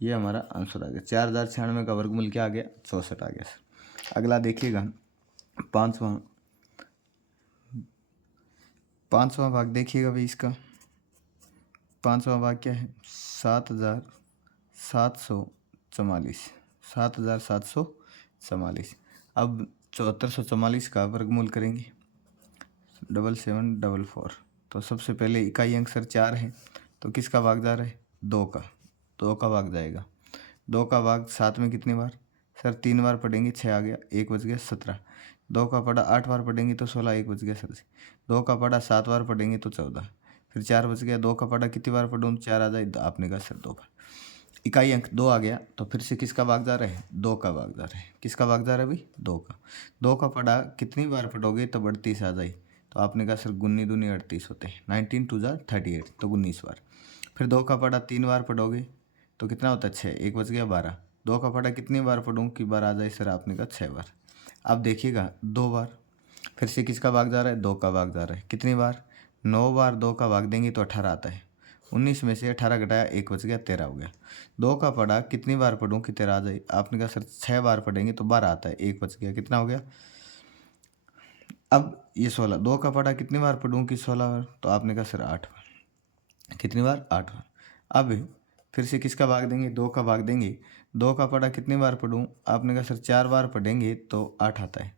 ये हमारा आंसर आ गया। 4096 का वर्गमूल क्या आ गया, 64 आ गया सर। अगला देखिएगा, पाँचवा भाग देखिएगा भाई। इसका पाँचवा भाग क्या है, 7744, 7744। अब 7444 का वर्गमूल करेंगे, 7744। तो सबसे पहले इकाई अंक सर 4 है, तो किसका भाग जा रहा है, 2 का, 2 का भाग जाएगा। 2 का भाग 7 में कितनी बार सर, 3 बार पढ़ेंगे, 6 आ गया, 1 बच गया 17। 2 का पढ़ा 8 बार पढ़ेंगे तो 16, 1 बच गया सर। 2 का पढ़ा 7 बार पढ़ेंगे तो 14। फिर 4 बच गया, 2 का पड़ा कितनी बार पढ़ूँ, 4 आ जाए, आपने कहा सर 2 बार। इकाई अंक 2 आ गया तो फिर से किसका भाग जा रहा है, 2 का भाग जा रहा है। किसका भाग जा रहा है भाई, 2 का। 2 का पढ़ा कितनी बार पढ़ोगे तो 38 आ जाए, तो आपने कहा सर 19 दूनी 38 होते हैं, 19 2 जा 38, तो 19 बार। फिर 2 का पढ़ा 3 बार पढ़ोगे तो कितना होता है, 6, 1 बच गया 12। 2 का पढ़ा कितनी बार पढ़ूँ कि बार आ जाए सर, आपने कहा 6 बार। अब देखिएगा 2 बार, फिर से किसका भाग जा रहा है, 2 का भाग जा रहा है। कितनी बार, 9 बार 2 का भाग देंगे तो 18 आता है। 19 में से 18 घटाया 1 बच गया, 13 हो गया। 2 का पढ़ा कितनी बार पढ़ूँ कि 13 आ जाए, आपने कहा सर 6 बार पढ़ेंगे तो 12 आता है, 1 बच गया, कितना हो गया। अब ये 16, 2 का पढ़ा कितनी बार पढ़ूँ कि 16 बार, तो आपने कहा सर 8 बार। कितनी बार, 8 बार। अब फिर से किसका भाग देंगे, 2 का भाग देंगे। 2 का पढ़ा कितनी बार पढ़ूँ, आपने कहा सर 4 बार पढ़ेंगे तो 8 आता है।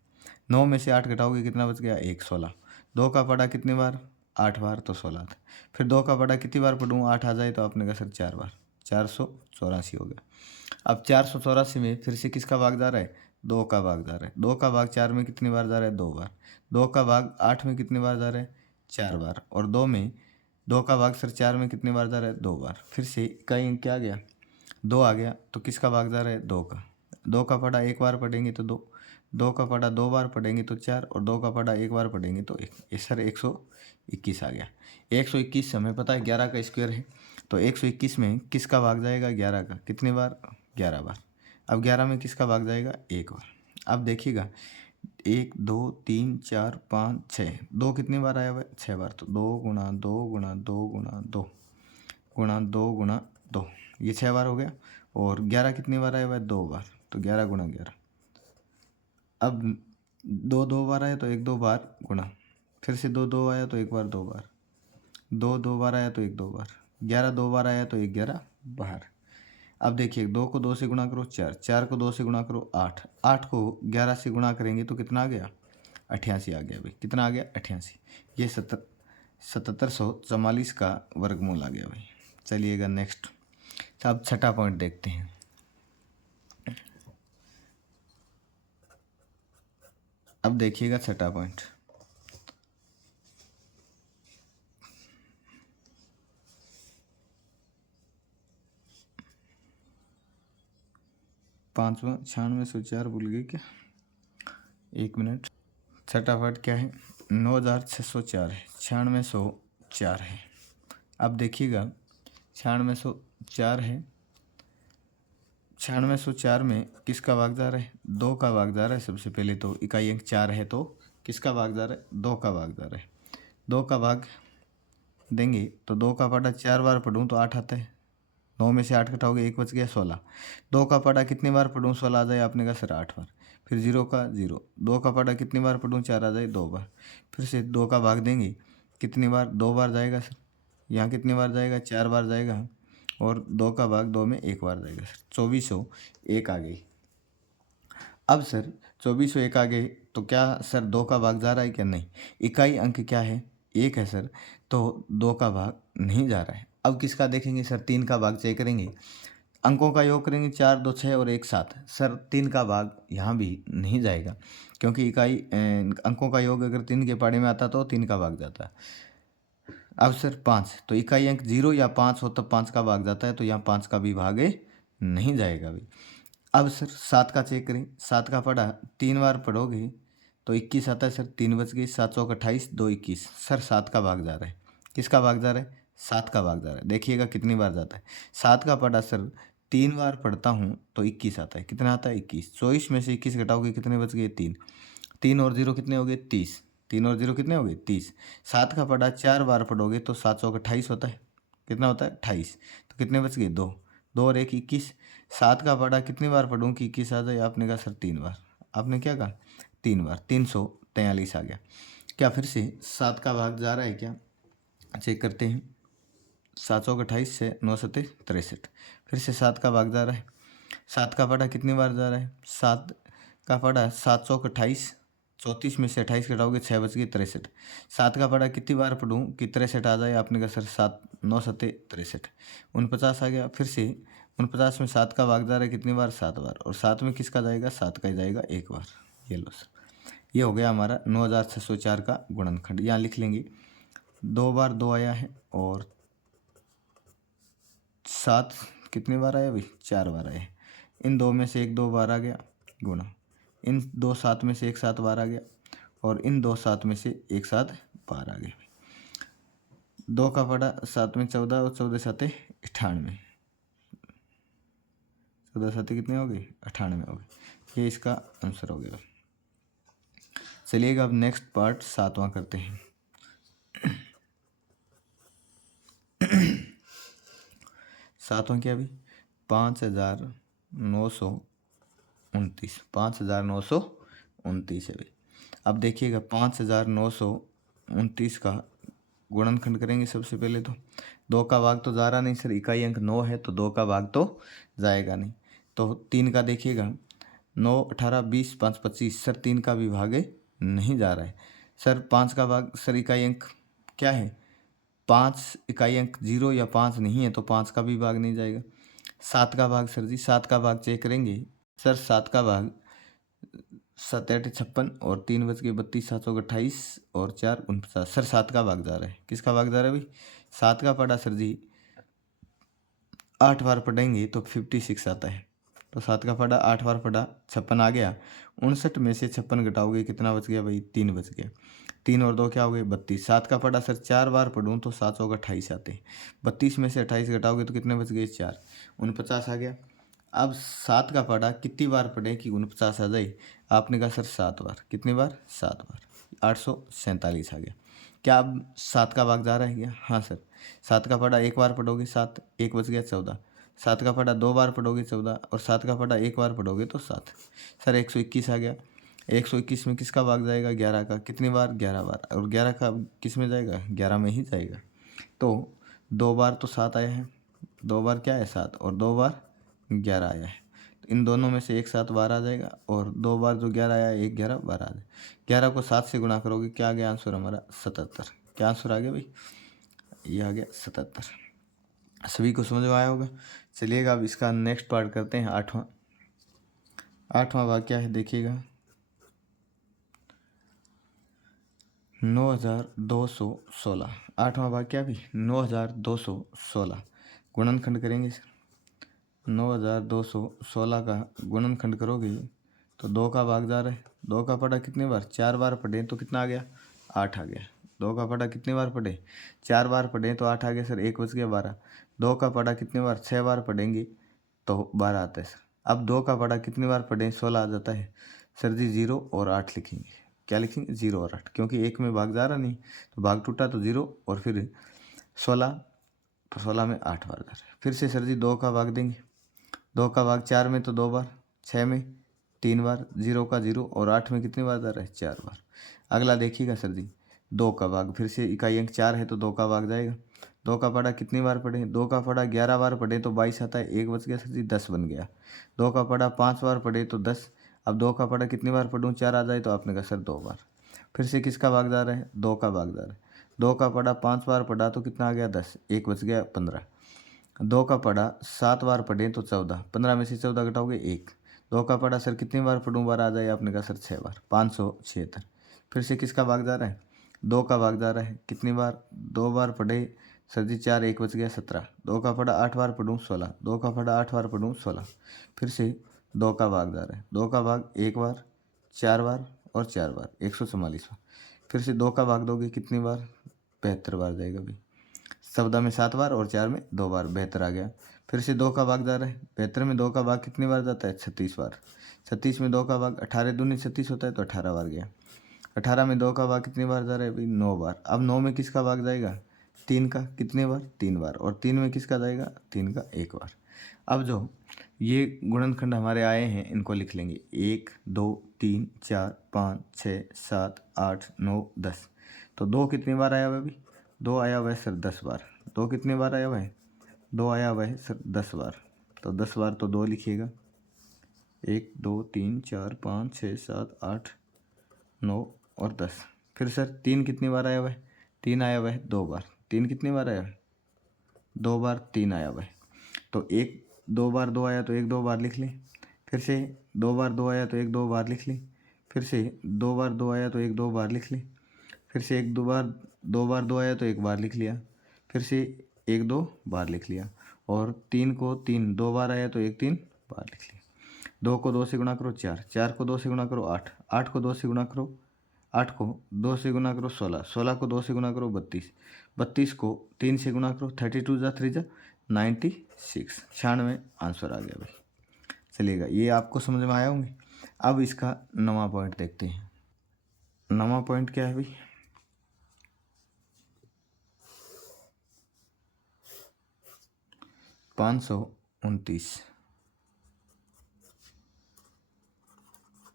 9 में से 8 घटाओगे कितना बच गया, 1, 16। 2 का पढ़ा कितनी बार, 8 बार, तो 16 आता है। फिर 2 का पढ़ा कितनी बार पढ़ूँ, 8 आ जाए, तो आपने कहा सर 4 बार, 484 हो गया। अब 484 में फिर से किसका भाग जा रहा है, 2 का भाग जा रहा है। 2 का भाग 4 में कितनी बार जा रहा है, 2 बार। 2 का भाग 8 में कितनी बार जा रहा है, 4 बार। और 2 का भाग सर 4 में कितनी बार जा रहा है, 2 बार। फिर से इकाई अंक क्या आ गया, 2 आ गया, तो किसका भाग जा रहा है, 2 का। 2 का पढ़ा 1 बार पढ़ेंगे तो 2, 2 का पढ़ा 2 बार पढ़ेंगे तो 4, और 2 का पढ़ा 1 बार पढ़ेंगे तो 1। ये सर 121 आ गया। 121 हमें पता है 11 का स्क्वायर है, तो 121 में किसका भाग जाएगा, 11 का। कितनी बार, 11 बार। अब 11 में किसका भाग जाएगा, 1 बार। अब देखिएगा 1 2 3 4 5 6, 2 कितनी बार आया हुआ है, 6 बार। तो 2 गुणा 2 गुणा 2 गुणा 2 गुणा 2 गुणा 2, ये 6 बार हो गया। और 11 कितनी बार आया हुआ है, 2 बार, तो 11 गुणा 11। अब 2 2 बार आया तो 1 2 बार गुणा, फिर से 2 2 आया तो 1 बार 2 बार, 2 2 बार आया तो 1 2 बार, 11 2 बार आया तो 11 बार। अब देखिए 2 को 2 से गुणा करो 4, 4 को 2 से गुणा करो 8, 8 को 11 से गुणा करेंगे तो कितना आ गया, 88 आ गया भाई। कितना आ गया, 88। ये 7744 का वर्गमूल आ गया भाई। चलिएगा नेक्स्ट, अब छठा पॉइंट देखते हैं। अब देखिएगा छठा पॉइंट, पाँचवा 9604 भूल गए क्या, 1 मिनट। छठा पॉइंट क्या है, 9604 है, 9604 है। अब देखिएगा 9604 है, 9604 में किसका भाग जा रहा है, 2 का भाग जा रहा है। सबसे पहले तो इकाई अंक 4 है तो किसका भाग जा रहा है, 2 का भाग जा रहा है। 2 का भाग देंगे तो 2 का पढ़ा 4 बार पढ़ूँ तो 8 आता है। 9 में से 8 घटाओगे 1 बच गया, 16। 2 का पढ़ा कितनी बार पढ़ूँ, 16 आ जाए, आपने कहा सर 8 बार। फिर 0 का 0, 2 का पढ़ा कितनी बार पढ़ूँ, 4 आ जाए, 2 बार। फिर से 2 का भाग देंगे कितनी बार, 2 बार जाएगा सर। यहाँ कितनी बार जाएगा, 4 बार जाएगा। और 2 का भाग 2 में 1 बार जाएगा सर, 2401 आ गई। अब सर 2401 आ गए तो क्या सर 2 का भाग जा रहा है क्या, नहीं। इकाई अंक क्या है, 1 है सर, तो 2 का भाग नहीं जा रहा है। अब किसका देखेंगे सर, 3 का भाग चेक करेंगे, अंकों का योग करेंगे, 4 2 6 और 1 7। सर 3 का भाग यहाँ भी नहीं जाएगा, क्योंकि इकाई अंकों का योग अगर 3 के पाड़े में आता तो 3 का भाग जाता। अब सर 5, तो इकाई अंक 0 या 5 हो तब 5 का भाग जाता है, तो यहाँ 5 का भी भाग नहीं जाएगा भाई। अब सर 7 का चेक करें, 7 का पढ़ा 3 बार पढ़ोगे तो 21 आता है सर, 3 बच गई, 7 चौक 28, 2 21। सर 7 का भाग जा रहा है, किसका भाग जा रहा है, 7 का भाग जा रहा है। देखिएगा कितनी बार जाता है, 7 का पढ़ा सर 3 बार पढ़ता हूँ तो 21 आता है। कितना आता है, 21। 24 में से 21 घटाओगे कितने बच गए, 3। 3 और 0 कितने हो गए, 30। 3 और 0 कितने हो गए, 30। 7 का पढ़ा 4 बार पढ़ोगे तो 7 चौक 28 होता है। कितना होता है, 28। तो कितने बच गए, 2। 2 और 1 21। 7 का पढ़ा कितनी बार पढ़ूँ कि 21 आ जाए, आपने कहा सर 3 बार। आपने क्या कहा, 3 बार, 343 आ गया। क्या फिर से 7 का भाग जा रहा है क्या, चेक करते हैं। 7 चौक 28 से 9 7 63, फिर से 7 का भाग जा रहा है। 7 का पढ़ा कितनी बार जा रहा है, 7 का पढ़ा 7 चौक 28, 34 में से 28 घटाओगे 6 बच गए, 63। 7 का पढ़ा कितनी बार पढ़ूँ कि 63 आ जाए, आपने कहा सर 7 9 7 63, 49 आ गया। फिर से 49 में 7 का भाग जा रहा है कितनी बार, 7 बार। और 7 में किसका जाएगा, 7 का ही जाएगा 1 बार। ये लो सर, ये हो गया हमारा 9604 का गुणनखंड। यहाँ लिख लेंगे 2 बार 2 आया है और 7 कितनी बार आया भाई? 4 बार आया है। इन दो में से एक 2 बार आ गया गुणा इन दो 7 में से एक 7 बार आ गया और इन दो 7 में से एक 7 बार आ गया। 2 का पड़ा 7 में 14 और 14 7 98, 14 7 कितने हो गए? 98 हो गए। ये इसका आंसर हो गया। चलिएगा अब नेक्स्ट पार्ट 7वां करते हैं। 7वां क्या भी? 5929 5929 है भाई। अब देखिएगा 5929 का गुणनखंड करेंगे। सबसे पहले तो 2 का भाग तो जा रहा नहीं सर, इकाई अंक 9 है तो 2 का भाग तो जाएगा नहीं। तो 3 का देखिएगा 9 18 20 5 25 सर 3 का भी भाग नहीं जा रहा है सर। 5 का भाग सर इकाई अंक क्या है? 5 इकाई अंक 0 या 5 नहीं है तो 5 का भी भाग नहीं जाएगा। 7 का भाग सर जी 7 का भाग चेक करेंगे सर। 7 का भाग 7 8 56 और 3 बज के 32 7 28 और 4 49 सर 7 का भाग जा रहा है। किसका भाग जा रहा है भाई? 7 का पढ़ा सर जी 8 बार पढ़ेंगे तो 56 आता है। तो 7 का पढ़ा 8 बार पढ़ा 56 आ गया। 59 में से 56 घटाओगे कितना बच गया भाई? 3 बच गया। 3 और 2 क्या हो गए? 32। 7 का पढ़ा सर 4 बार पढ़ूँ तो 7 होगा 28 आते हैं। 32 में से 28 घटाओगे तो कितने बच गए? 4। 49 आ गया। अब 7 का पढ़ा कितनी बार पढ़े कि 49 आ जाए? आपने कहा सर 7 बार। कितनी बार? 7 बार। 847 आ गया। क्या अब 7 का भाग जा रहा है क्या? हाँ सर। 7 का पढ़ा 1 बार पढ़ोगे 7, 1 बच गया 14। 7 का पढ़ा 2 बार पढ़ोगे 14 और 7 का पढ़ा 1 बार पढ़ोगे तो 7। सर 121 आ गया। 121 में किसका भाग जाएगा? 11 का। कितनी बार? 11 बार। और 11 का किस में जाएगा? 11 में ही जाएगा। तो 2 बार तो 7 आया है, 2 बार क्या है? 7 और 2 बार 11 आया है। तो इन दोनों में से एक 7 बार आ जाएगा और 2 बार जो 11 आया एक 11 बार आ जाए। 11 को 7 से गुणा करोगे क्या आ गया आंसर हमारा? 77। क्या आंसर आ गया भाई? ये आ गया 77। सभी को समझ में आया होगा। चलिएगा अब इसका नेक्स्ट पार्ट करते हैं 8वां। 8वां भाग क्या है देखिएगा 9216। 8वां भाग क्या भी? 9216। गुणनखंड करेंगे सर। 9216 का गुणनखंड करोगे तो 2 का भाग जा रहा है। 2 का पढ़ा कितने बार? 4 बार पढ़े तो कितना आ गया? 8 आ गया। 2 का पढ़ा कितने बार पढ़े? 4 बार पढ़े तो 8 आ गया सर। 1 बच गया 12। 2 का पढ़ा कितने बार? 6 बार पढ़ेंगे तो 12 आता है सर। अब 2 का पढ़ा कितनी बार पढ़ें? 16 आ जाता है सर जी। 0 और 8 लिखेंगे। क्या लिखेंगे? 0 और 8, क्योंकि एक में भाग जा रहा नहीं तो भाग टूटा तो 0 और फिर 16, तो 16 में 8 बार जा रहा है। फिर से सर जी 2 का भाग देंगे। 2 का भाग 4 में तो 2 बार, 6 में 3 बार, 0 का 0 और 8 में कितनी बार जा रहा है? 4 बार। अगला देखिएगा सर जी 2 का भाग। फिर से इकाई अंक 4 है तो 2 का भाग जाएगा। 2 का पढ़ा कितनी बार पढ़े? 2 का पढ़ा 11 बार पढ़े तो 22 आता है। 1 बच गया सर जी, 10 बन गया। 2 का पढ़ा 5 बार पढ़े तो 10। अब 2 का पढ़ा कितनी बार पढ़ूँ? 4 आ जाए तो आपने कहा सर 2 बार। फिर से किसका भाग जा रहा है? 2 का भाग जा रहा है। 2 का पढ़ा 5 बार पढ़ा तो कितना आ गया? 10। 1 बच गया 15। 2 का पढ़ा 7 बार पढ़े तो 14। 15 में से 14 घटाओगे 1। 2 का पढ़ा सर कितनी बार पढ़ूँ? बार आ जाए। आपने कहा सर 6 बार। 576। फिर से किसका भाग जा रहा है? 2 का भाग जा रहा है। कितनी बार? 2 बार पढ़े सर जी 4, 1 बच गया 17। 2 का पढ़ा 8 बार पढ़ूँ 16। 2 का पढ़ा 8 बार पढ़ूँ 16। फिर से 2 का भाग जा रहा है। 2 का भाग 1 बार, 4 बार और 4 बार, 144 बार। फिर से 2 का भाग दोगे कितनी बार? 72 बार जाएगा भाई। 14 में 7 बार और 4 में 2 बार, 72 आ गया। फिर से 2 का भाग जा रहा है। 72 में 2 का भाग कितनी बार जाता है? 36 बार। 36 में 2 का भाग 18 दूनी 36 होता है तो 18 बार गया। 18 में 2 का भाग कितनी बार जा रहा है भाई? 9 बार। अब 9 में किसका भाग जाएगा? 3 का। कितने बार? 3 बार। और 3 में किसका जाएगा? 3 का 1 बार। अब जो ये गुणनखंड हमारे आए हैं इनको लिख लेंगे। 1 2 3 4 5 6 7 8 9 10। तो 2 कितनी बार आया हुआ है भाई? 2 आया हुआ है सर 10 बार। 2 कितनी बार आया हुआ है? 2 आया हुआ है सर 10 बार। तो 10 बार तो 2 लिखिएगा। 1 2 3 4 5 6 7 8 9 और 10। फिर सर 3 कितनी बार आया हुआ है? 3 आया हुआ है 2 बार। 3 कितनी बार आया है? 2 बार 3 आया हुआ है। तो 2 बार 2 आया तो 1 2 बार लिख लें। फिर से 2 बार 2 आया तो 1 2 बार लिख लें। फिर से 2 बार 2 आया तो 1 2 बार लिख लें। फिर से 1 2 बार 2 बार 2 आया तो 1 बार लिख लिया, फिर से 1 2 बार लिख लिया, और 3 को 3 2 बार आया तो 1 3 बार लिख लिया। 2 को 2 से गुणा करो 4, 4 को 2 से गुणा करो 8, 8 को 2 से गुणा करो 8 को 2 से गुणा करो 16, 16 को 2 से गुणा करो 32, 32 को 3 से गुणा करो 32 जा 3 जा 96, 96 आंसर आ गया भाई। चलिएगा, ये आपको समझ में आया होंगे। अब इसका नवा पॉइंट देखते हैं। नवा पॉइंट क्या है भाई? 529,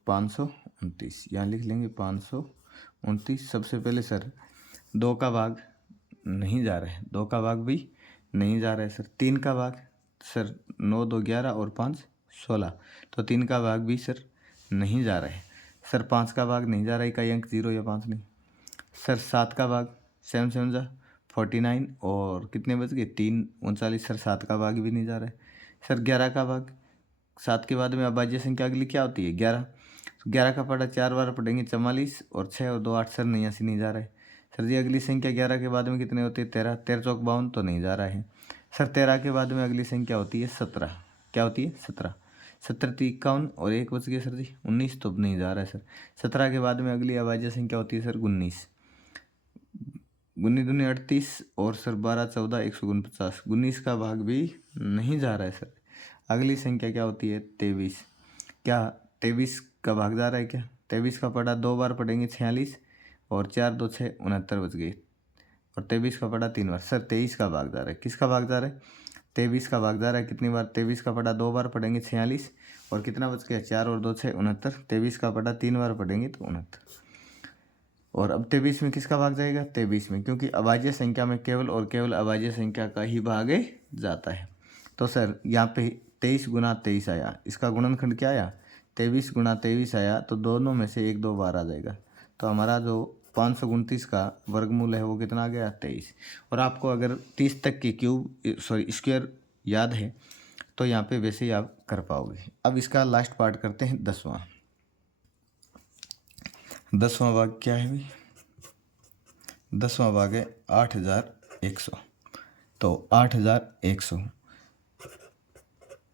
529 यहाँ लिख लेंगे 529। सबसे पहले सर 2 का भाग नहीं जा रहा है, 2 का भाग भी नहीं जा रहा है सर। 3 का भाग सर 9 2 11 और 5 16, तो 3 का भाग भी सर नहीं जा रहा है सर। 5 का भाग नहीं जा रहा है, इकाई अंक 0 या 5 नहीं सर। 7 का भाग 7 7 जा 49 और कितने बच गए 3 39 सर। 7 का भाग भी नहीं जा रहा है सर। 11 का भाग, 7 के बाद में अभाज्य संख्या अगली क्या होती है 11, 11 का पढ़ा 4 बार पढ़ेंगे 44 और 6 और 2 8 सर नहीं, ऐसी नहीं जा रहा है सर जी। अगली संख्या 11 के बाद में कितने होते हैं 13, 13 चौक 52 तो नहीं जा रहा है सर। 13 के बाद में अगली संख्या होती है 17, क्या होती है 17, 17 तो 51 और 1 बच गया सर जी 19 तो नहीं जा रहा है सर। 17 के बाद में अगली अभाज्य संख्या होती है सर 19, 19 दूनी 38 और सर 12 14 149, 19 का भाग भी नहीं जा रहा है सर। अगली संख्या क्या होती है 23, क्या 23 का भाग जा रहा है क्या? 23 का पढ़ा 2 बार पढ़ेंगे 46 और 4 2 6 69 बच गए, और 23 का पढ़ा 3 बार सर। 23 का भाग जा रहा है, किसका भाग जा रहा है 23 का भाग जा रहा है कितनी बार? 23 का पढ़ा 2 बार पढ़ेंगे 46 और कितना बच गया 4 और 2 6 69, 23 का पढ़ा 3 बार पढ़ेंगे तो 69। और अब 23 में किसका भाग जाएगा 23 में, क्योंकि अभाज्य संख्या में केवल और केवल अभाज्य संख्या का ही भाग जाता है। तो सर यहाँ पे 23 गुना 23 आया, इसका गुणनखंड क्या आया 23 गुना 23 आया, तो दोनों में से 1 2 बार आ जाएगा। तो हमारा जो 529 का वर्गमूल है वो कितना आ गया 23। और आपको अगर 30 तक की स्क्वायर याद है तो यहाँ पे वैसे ही आप कर पाओगे। अब इसका लास्ट पार्ट करते हैं 10वां। 10वां भाग क्या है भाई? 10वां भाग है 8100। तो 8100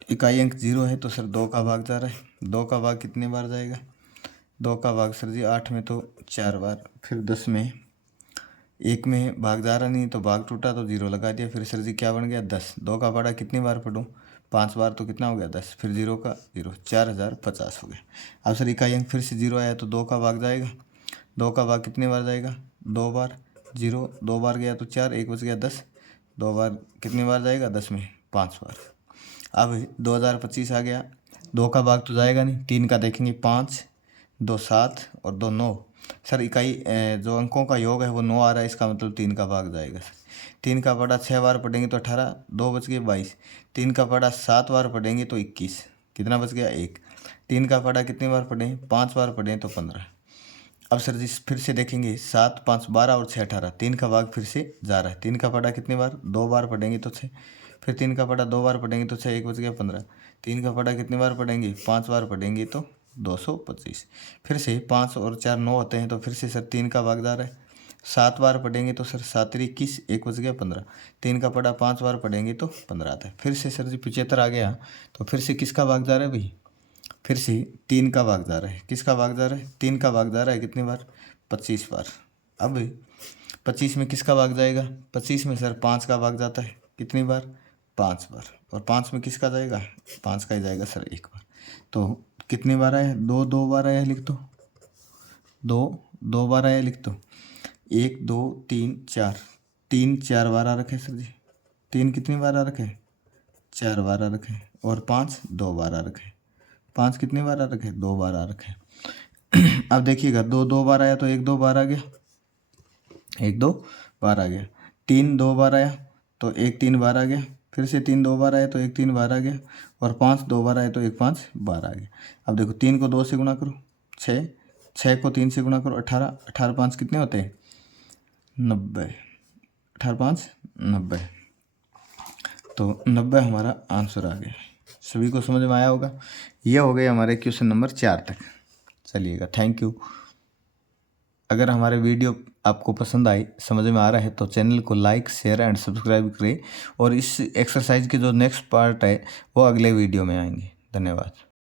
इकाई अंक 0 है, तो सर 2 का भाग जा रहा है। 2 का भाग कितने बार जाएगा? 2 का भाग सर जी 8 में तो 4 बार, फिर 10 में 1 में भाग जा रहा नहीं तो भाग टूटा तो 0 लगा दिया, फिर सर जी क्या बन गया 10। 2 का पढ़ा कितनी बार पढ़ूँ 5 बार, तो कितना हो गया 10, फिर 0 का 0 4050 हो गया। अब सर इकाई अंक फिर से 0 आया तो 2 का भाग जाएगा। 2 का भाग कितने बार जाएगा 2 बार, 0 2 बार गया तो 4 1 बच गया 10, 2 बार कितने बार जाएगा 10 में 5 बार। अब 2025 आ गया। 2 का भाग तो जाएगा नहीं, 3 का देखेंगे 5 2 7 और 2 9 सर। इकाई जो अंकों का योग है वो 9 आ रहा है, इसका मतलब 3 का भाग जाएगा सर। 3 का पढ़ा 6 बार पढ़ेंगे तो 18, 2 बच गए 22। 3 का पढ़ा 7 बार पढ़ेंगे तो 21, कितना बच गया 1। 3 का पढ़ा कितनी बार पढ़ें 5 बार पढ़ें तो 15। अब सर जी फिर से देखेंगे 7 5 12 और 6 18, 3 का भाग फिर से जा रहा है। 3 का पढ़ा कितनी बार 2 बार पढ़ेंगे तो 6, फिर 3 का पढ़ा 2 बार पढ़ेंगे तो 6 1 बच गया 15। 3 का पढ़ा कितनी बार पढ़ेंगे 5 बार पढ़ेंगे तो 225, फिर से 5 और 4 9 होते हैं, तो फिर से सर 3 का भाग जा रहा है। 7 बार पढ़ेंगे तो सर 7 21 1 बच गया 15। 3 का पढ़ा 5 बार पढ़ेंगे तो 15 आता है। फिर से सर जी 75 आ गया, तो फिर से किसका भाग जा रहा है भाई? फिर से 3 का भाग जा रहा है। किसका भाग जा रहा है 3 का भाग जा रहा है कितनी बार 25 बार। अब 25 में किसका भाग जाएगा 25 में सर 5 का भाग जाता है कितनी बार 5 बार, और 5 में किसका जाएगा 5 का ही जाएगा सर 1 बार। तो कितनी बार आया 2 2 बार आया लिख दो, 2 2 बार आया लिख दो। 1 2 3 4, 3 4 बार आ रखे सर जी। 3 कितनी बार आ रखे 4 बार आ रखे, और 5 2 बार आ रखे। 5 कितनी बार आ रखे 2 बार आ रखे। अब देखिएगा 2 2 बार आया तो 1 2 बार आ गया, 1 2 बार आ गया। 3 2 बार आया तो 1 3 बार आ गया, फिर से 3 2 बार आया तो 1 3 बार आ गया, और 5 2 बार आया तो 1 5 बार आ गया। अब देखो 3 को 2 से गुणा करो 6, 6 को 3 से गुणा करो 18, 18 5 कितने होते हैं 90, 18 5 90, तो 90 हमारा आंसर आ गया। सभी को समझ में आया होगा। यह हो गए हमारे क्वेश्चन नंबर 4 तक। चलिएगा, थैंक यू। अगर हमारे वीडियो आपको पसंद आई, समझ में आ रहा है, तो चैनल को लाइक शेयर एंड सब्सक्राइब करें। और इस एक्सरसाइज के जो नेक्स्ट पार्ट है वो अगले वीडियो में आएंगे। धन्यवाद।